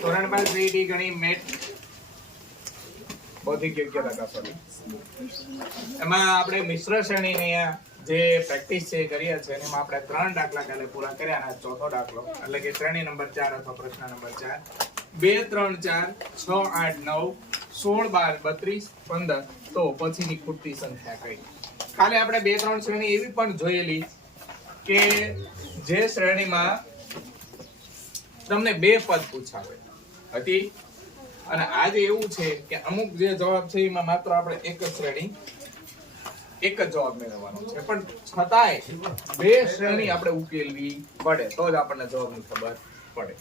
ધોરણ બૌદ્ધિક યોગ્યતા એમાં આપણે મિશ્ર શ્રેણીની જે પ્રેક્ટિસ છે એમાં આપણે ત્રણ દાખલા કાલે પૂરા કર્યા અને ચોથો દાખલો, એટલે કે શ્રેણી નંબર ચાર અથવા પ્રશ્ન નંબર ચાર. બે, ત્રણ, ચાર, છ, આઠ, નવ, સોળ, બાર, બત્રીસ, પંદર. તો પછીની ખૂટતી સંખ્યા કઈ? કાલે આપણે બે, ત્રણ શ્રેણી એવી પણ જોયેલી કે જે શ્રેણીમાં તમને બે પદ પૂછાવે. હતી. અને આજે એવું છે કે અમુક જે જવાબ છે, એમાં માત્ર આપણે એક જ શ્રેણી, એક જ જવાબ મેળવવાનો છે. પણ છતાંય બે શ્રેણી આપણે ઉકેલવી પડે, તો જ આપણને જવાબની ખબર પડે.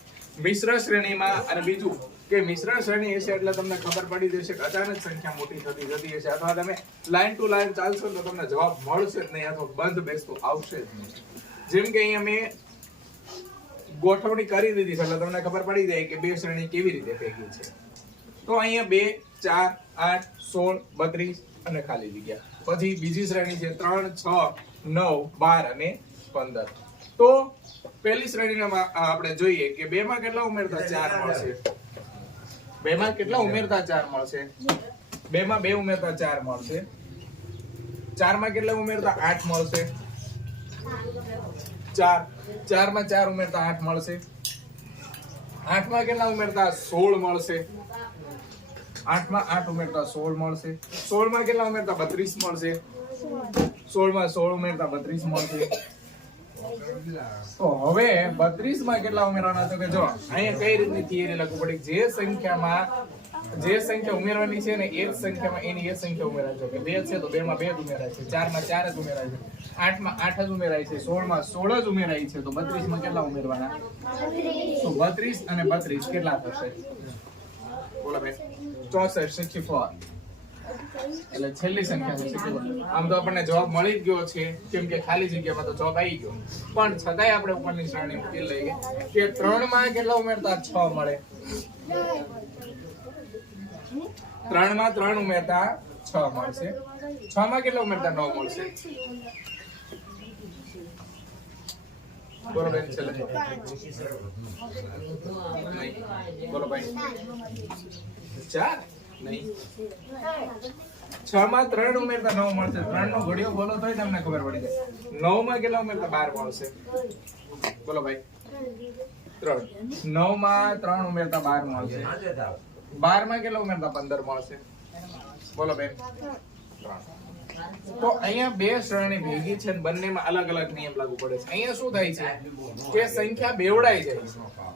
મિશ્ર શ્રેણીમાં અને બીજું કે મિશ્ર શ્રેણી હશે એટલે તમને ખબર પડી જશે કે અચાનક સંખ્યા મોટી થતી જતી હશે. અથવા તમે લાઈન ટુ લાઈન ચાલશો તો તમને જવાબ મળશે જ નહીં અથવા બંધ બેસતું આવશે જ નહીં. જેમ કે અહીંયા મેં ગોઠવણી કરી દીધી છે. તમને ખબર પડી જાય કે બે શ્રેણી કેવી રીતે ભેગી છે. તો અહીંયા બે, ચાર, આઠ, સોળ, બત્રીસ અને ખાલી જગ્યા. પછી બીજી શ્રેણી છે ત્રણ, છ, નવ, બાર અને પંદર. તો પહેલી શ્રેણીમાં આપણે જોઈએ કે બે માં કેટલા ઉમેરતા ચાર મળશે? બે માં કેટલા ઉમેરતા ચાર મળશે? બે માં બે ઉમેરતા ચાર મળશે. ચારમાં કેટલા ઉમેરતા? આઠ મળશે. ચાર. ચારમાં ચાર ઉમેરતા આઠ મળશે. આઠમાં કેટલા ઉમેરતા? સોળ મળશે. આઠમાં આઠ ઉમેરતા સોળ મળશે. સોળમાં કેટલા ઉમેરતા? બત્રીસ મળશે. સોળમાં સોળ ઉમેરતા બત્રીસ મળશે. તો હવે બત્રીસમાં કેટલા ઉમેરવાના છે? કે જો, અહીંયા કઈ રીતની થિયરી લખવું પડે? જે સંખ્યામાં જે સંખ્યા ઉમેરવાની છે ને એ જ સંખ્યામાં એની એ સંખ્યા ઉમેરાય છે. કે બે છે તો બે માં બે જ ઉમેરાય છે. ચારમાં ચાર જ ઉમેરાય છે. આઠમાં આઠ જ ઉમેરાય છે. સોળમાં સોળ જ ઉમેરાય છે. તો બત્રીસમાં કેટલા ઉમેરવાના? તો બત્રીસ અને બત્રીસ કેટલા થશે? બોલો બેન. ચોસઠ સિક્સટી ફોર એટલે છેલ્લી સંખ્યા આમ તો આપણને જવાબ મળી જ ગયો છે. કેમ કે ખાલી જગ્યામાં તો જવાબ આવી ગયો. પણ છતાંય આપણે ઉપરની શ્રેણી લઈએ કે ત્રણમાં કેટલા ઉમેરતા? છ મળે. ત્રણમાં ત્રણ ઉમેરતા છ મળશે. છ માં કેટલા ઉમેરતા નવ મળશે? બોલો બેન બોલો ભાઈ. ચાર? નહીં. છ ત્રણ ઉમેરતા નવ મળશે. ત્રણ ઘડિયો બોલો તોય તમને ખબર પડી જાય. નવમાં કેટલા ઉમેરતા? બાર મળશે. બોલો ભાઈ. ત્રણ. નવમાં ત્રણ ઉમેરતા બાર મળશે. બારમાં કેટલા ઉમેરતા? પંદર મળશે. બોલો બેન. તો અહીંયા બે શ્રેણી ભેગી છે બંનેમાં અલગ અલગ નિયમ લાગુ પડે છે. અહીંયા શું થાય છે? કે સંખ્યા બેવડાઈ જાય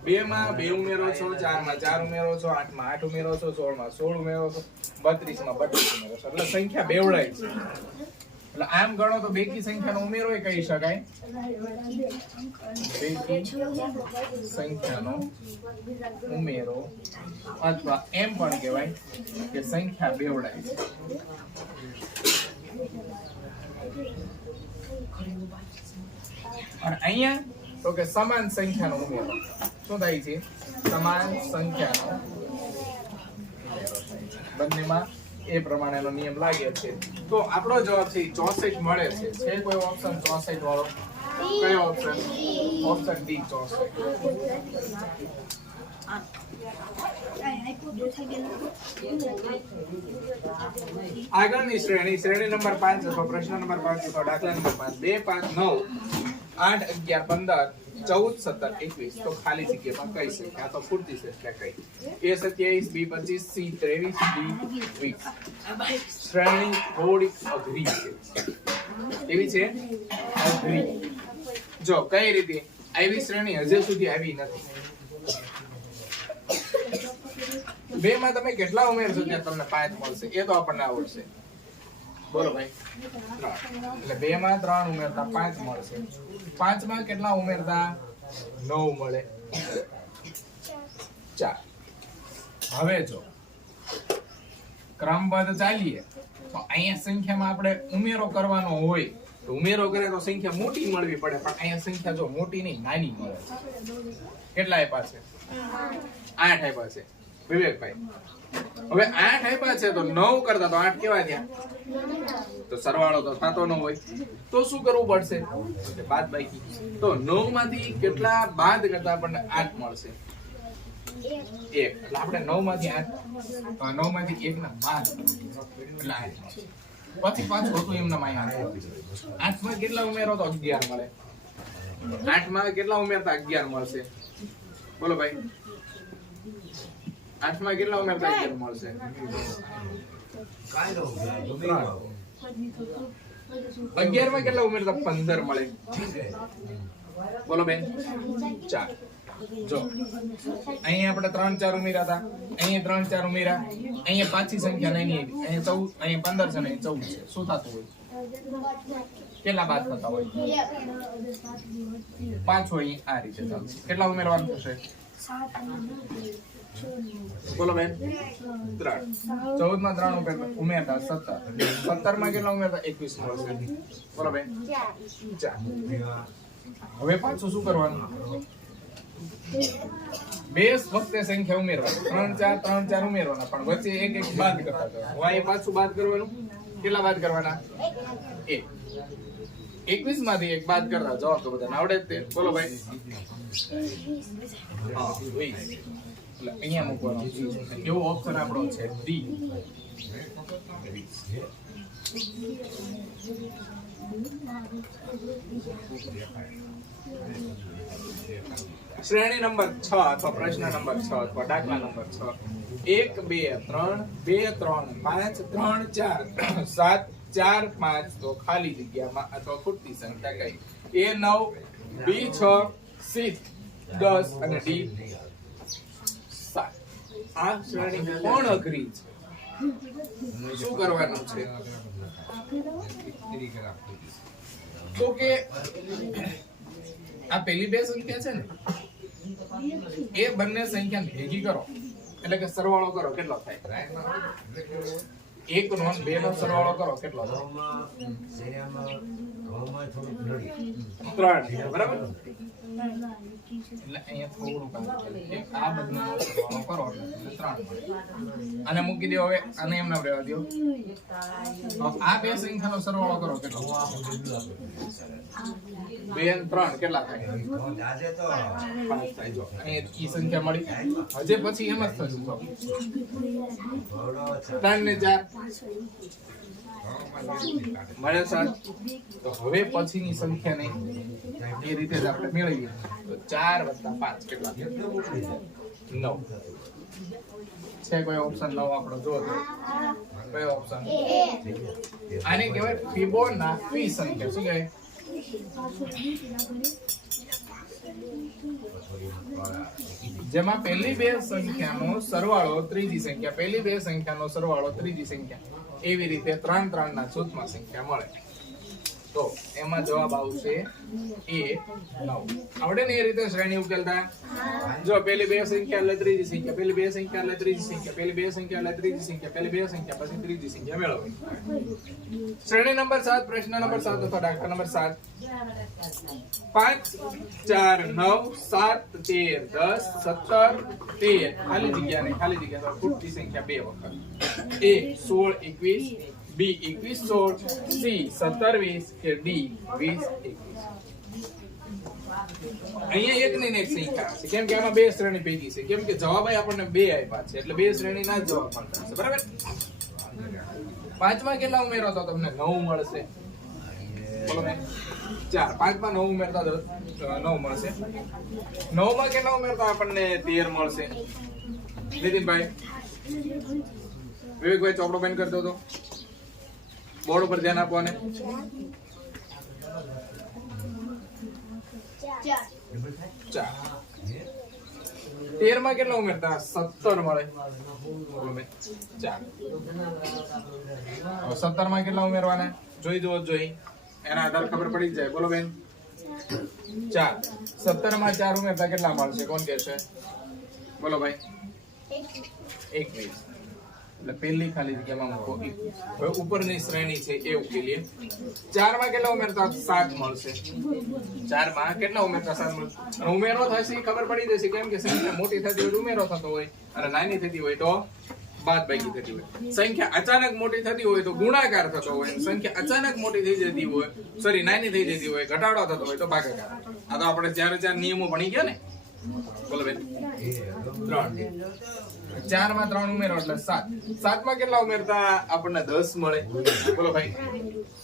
બે માં બે ઉમેરો છો ચારમાં ચાર ઉમેરો છો આઠમાં આઠ ઉમેરો છો સોળમાં સોળ ઉમેરો છો બત્રીસમાં બત્રીસ ઉમેરો છો. એટલે સંખ્યા બેવડાય છે. એટલે આમ ગણો તો બેકી સંખ્યાનો ઉમેરો કહી શકાય. બેકી સંખ્યાનો ઉમેરો અથવા એમ પણ કહેવાય કે સંખ્યા બેવડાય છે. અને અહીંયા તો કે સમાન સંખ્યાનો ઉમેરો. શું થાય છે? સમાન સંખ્યાનો બંનેમાં એ પ્રમાણેનો નિયમ લાગે છે. તો આપણો જવાબ છે ચોસઠ મળે છે. છે કોઈ ઓપ્શન ચોસઠ વાળો? કયો ઓપ્શન ઓપ્શન ડી ચોસઠ. આગળની શ્રેણી શ્રેણી નંબર પાંચ અથવા પ્રશ્ન નંબર પાંચ અથવા દાખલા નંબર પાંચ. બે, પાંચ, નવ, આઠ, અગિયાર, પંદર. ચૌદ, સત્તર, એકવીસ, તો ખાલી જગ્યામાં કઈ છે? સંખ્યા તો પૂરતી સંખ્યા કઈ. એ સત્યાવીસ, બી પચીસ, સી ત્રેવીસ, ડી વીસ. શ્રેણી થોડી અઘરી છે. એવી છે? અઘરી. જો, કઈ રીતે? આવી શ્રેણી હજુ સુધી આવી નથી. બે માં તમે કેટલા ઉમેરશો ત્યાં તમને પાંચ મળશે? એ તો આપણને આવડશે. બોલો ભાઈ. એટલે બે માં ત્રણ ઉમેરતા પાંચ મળશે. પાંચમાં કેટલા ઉમેરતા? નવ મળે. ચાર. હવે જો. ક્રમબદ્ધ ચાલીએ. તો અહીંયા સંખ્યામાં આપણે ઉમેરો કરવાનો હોય. તો ઉમેરો કરે તો સંખ્યા મોટી મળવી પડે, પણ અહીંયા સંખ્યા જો મોટી નહીં, નાની મળે. કેટલા આપ્યા છે? આઠ આપ્યા છે. વિવેકભાઈ. હવે આઠ આપ્યા છે તો નવ કરતા તો આઠ કેવા થયા? તો સરવાળો તો થતો ન હોય. તો શું કરવું પડશે? બાદ બાકી. તો નવમાંથી કેટલા બાદ કરતા આપણને આઠ મળશે? એક. એટલે આપણે નવમાંથી આઠ. નવમાંથી એક ના બાદ. એટલે આઠ. પછી પાછું હતું એમને માં આઠમાં કેટલા ઉમેરો તો અગિયાર મળે. આઠમાં કેટલા ઉમેરતા અગિયાર મળશે? બોલો ભાઈ. આઠમાં કેટલા ઉમેરતા અગિયાર મળશે? અગિયારમાં કેટલા ઉમેરતા? પંદર મળે. બોલો બેન. ચાર. જો. અહીંયા આપણે ત્રણ ચાર ઉમેર્યા હતા. અહીંયા ત્રણ ચાર ઉમેર્યા. અહીંયા પાંચી સંખ્યા નહીં આવી. અહીંયા ચૌદ અહીંયા પંદર છે ને ચૌદ છે. શું થતું હોય? કેટલા બાદ થતા હોય? પાંચ હોય આ રીતે ચાલશે કેટલા ઉમેરવાનું થશે? બોલો બેન. ત્રણ. ચૌદમાં ત્રણ ઉમેરતા. ઉમેરતા, સત્તર. સત્તરમાં કેટલા ઉમેરતા? એકવીસ. બોલો બેન. ચાર. હવે પાછું શું કરવાનું? બે વખતે સંખ્યા ઉમેરવાની. ત્રણ, ચાર ત્રણ, ચાર ઉમેરવાના. પણ વચ્ચે એક એક બાદ કરતા જવાનું. પાછું બાદ કરવાનું? કેટલા બાદ કરવાના? એક. એકવીસમાંથી એક બાદ કરતા. જવાબ તો બધાને આવડે જ તે. બોલો ભાઈ. એટલે અહીંયા મૂકવાનો એવો ઓપ્શન આપણો છે ડી શ્રેણી નંબર છ અથવા પ્રશ્ન નંબર છ અથવા દાખલા નંબર છ. એક, બે, ત્રણ બે, ત્રણ, પાંચ, ત્રણ, ચાર, સાત, ચાર, પાંચ તો ખાલી જગ્યામાં અથવા ખૂટતી સંખ્યા કઈ? એ નવ, બી છ, સી, દસ અને ડી આ શ્રેણી કોણ અઘરી છે? શું કરવાનું છે? તો કે આ પહેલી બે સંખ્યા છે ને એ બંને સંખ્યા ભેગી કરો. એટલે કે સરવાળો કરો કેટલો થાય? એક નો બે નો સરવાળો કરો કેટલો ત્રણ બરાબર? એટલે અહીંયા થોડું કામ આ બધું કરો ત્રણ અને મૂકી દો હવે, આને એમને રહેવા દો. આ બે સંખ્યાનો સરવાળો કરો, કેટલો? બે અને ત્રણ કેટલા થાય? પાંચ થાય ઈ સંખ્યા મળી. હજે પછી એમ જ થયું ત્રણ ને ચાર. મળે સર તો હવે પછીની સંખ્યા ને એ રીતે જ આપણે મેળવીએ. તો ચાર વત્તા પાંચ કેટલા નવ. છે કોઈ ઓપ્શન નવ આપણો? જો કયો ઓપ્શન આને કહેવાય ફિબોનાચી સંખ્યા. શું કહેવાય? જેમાં પહેલી બે સંખ્યાનો સરવાળો ત્રીજી સંખ્યા, પહેલી બે સંખ્યાનો સરવાળો ત્રીજી સંખ્યા. એવી રીતે ત્રણ ત્રણ ના સૂત્રમાં સંખ્યા મળે. તો એમાં જવાબ આવશે એ નવ. આવડે ને એ રીતે શ્રેણી ઉકેલતા? જો પેલી બે સંખ્યા એટલે ત્રીજી સંખ્યા, પેલી બે સંખ્યા એટલે ત્રીજી સંખ્યા, પેલી બે સંખ્યા એટલે ત્રીજી સંખ્યા, પેલી બે સંખ્યા પછી ત્રીજી સંખ્યા મેળવવી. શ્રેણી નંબર સાત, પ્રશ્ન નંબર સાત અથવા દાખલા નંબર સાત? પાંચ, ચાર, નવ, સાત, તેર, દસ, સત્તર, તેર. ખાલી જગ્યા નહીં, ખાલી જગ્યા ખૂટતી સંખ્યા બે વખત. એક, સોળ, એકવીસ બી એકવીસ સોળ સી સત્તર વીસ કે ડી વીસ એકવીસ અહીંયા એક ને એક સંખ્યા છે કેમ કે આમાં બે શ્રેણી ભેગી છે કેમ કે જવાબ આપણને બે આપ્યા છે એટલે બે શ્રેણી ના જવાબ મળતા બરાબર પાંચમાં કેટલા ઉમેરો તો તમને નવ મળશે. બોલો ચાર, પાંચમાં નવ ઉમેરતા નવ મળશે. નવમાં કેટલા ઉમેરતા આપણને તેર મળશે? નીતિનભાઈ. વિવેકભાઈ ચોપડો બેન કરી દો તો. બોર્ડ ઉપર ધ્યાન આપો ચાર. તેર કેટલા ઉમેરતા? સત્તર મળે. સત્તરમાં કેટલા ઉમેરવાના? જોઈ જુઓ, જોઈ. એના આધાર ખબર પડી જાય. બોલો બેન. ચાર. સત્તર ચાર ઉમેરતા કેટલા મળશે? કોણ કહેશે? બોલો ભાઈ. એકવીસ એટલે પહેલી ખાલી જગ્યામાં મૂકો હવે ઉપરની શ્રેણી છે એ ઉકેલીએ. ચારમાં કેટલા ઉમેરતા સાત મળશે? ચારમાં કેટલા ઉમેરતા સાત મળશે? ઉમેરો થશે ખબર પડી જશે, કેમ કે સંખ્યા મોટી થતી હોય ઉમેરો થતો હોય અને નાની થતી હોય તો બાદ બાકી થતી હોય. સંખ્યા અચાનક મોટી થતી હોય તો ગુણાકાર થતો હોય. સંખ્યા અચાનક મોટી થઈ જતી હોય સોરી નાની થઈ જતી હોય, ઘટાડો થતો હોય તો ભાગાકાર. આ તો આપણે ચારે ચાર નિયમો ભણી ગયા ને? બોલો બેન. ત્રણ. ચારમાં ત્રણ ઉમેરો એટલે સાત. સાતમાં કેટલા ઉમેરતા આપણને દસ મળે? બોલો ભાઈ.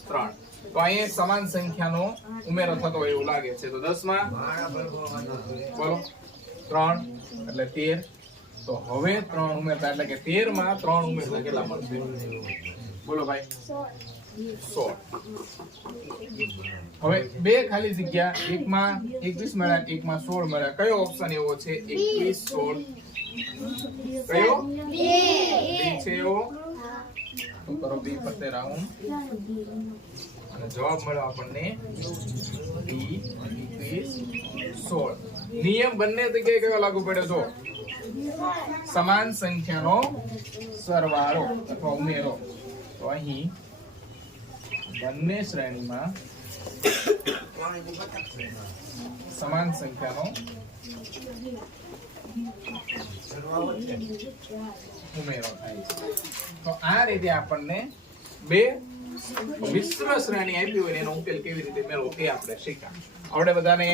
ત્રણ. તો અહીંયા સમાન સંખ્યાનો ઉમેરો થતો હોય એવું લાગે છે. તો દસમાં બોલો. ત્રણ એટલે તેર. તો હવે ત્રણ ઉમેરતા એટલે કે તેરમાં ત્રણ ઉમેરતા કેટલા મળશે? બોલો ભાઈ. સોળ. હવે બે ખાલી જગ્યા. એકમાં એકવીસ મળ્યા, એકમાં સોળ મળ્યા. કયો ઓપ્શન એવો છે? એકવીસ, સોળ. કયો? બી. છે એવો? તો કરો બી ફરતે રાઉન્ડ. અને જવાબ મળ્યો આપણને બી ત્રીસ સોળ. નિયમ બંને જગ્યાએ કયો લાગુ પડ્યો તો? સમાન સંખ્યાનો સરવાળો અથવા ઉમેરો. તો અહીં બંને શ્રેણીમાં સમાન સંખ્યાનો તો આ રીતે આપણને બે મિશ્ર શ્રેણી આપી હોય એનો ઉકેલ કેવી રીતે મેળવો એ આપણે શીખ્યા આપણે બધાને?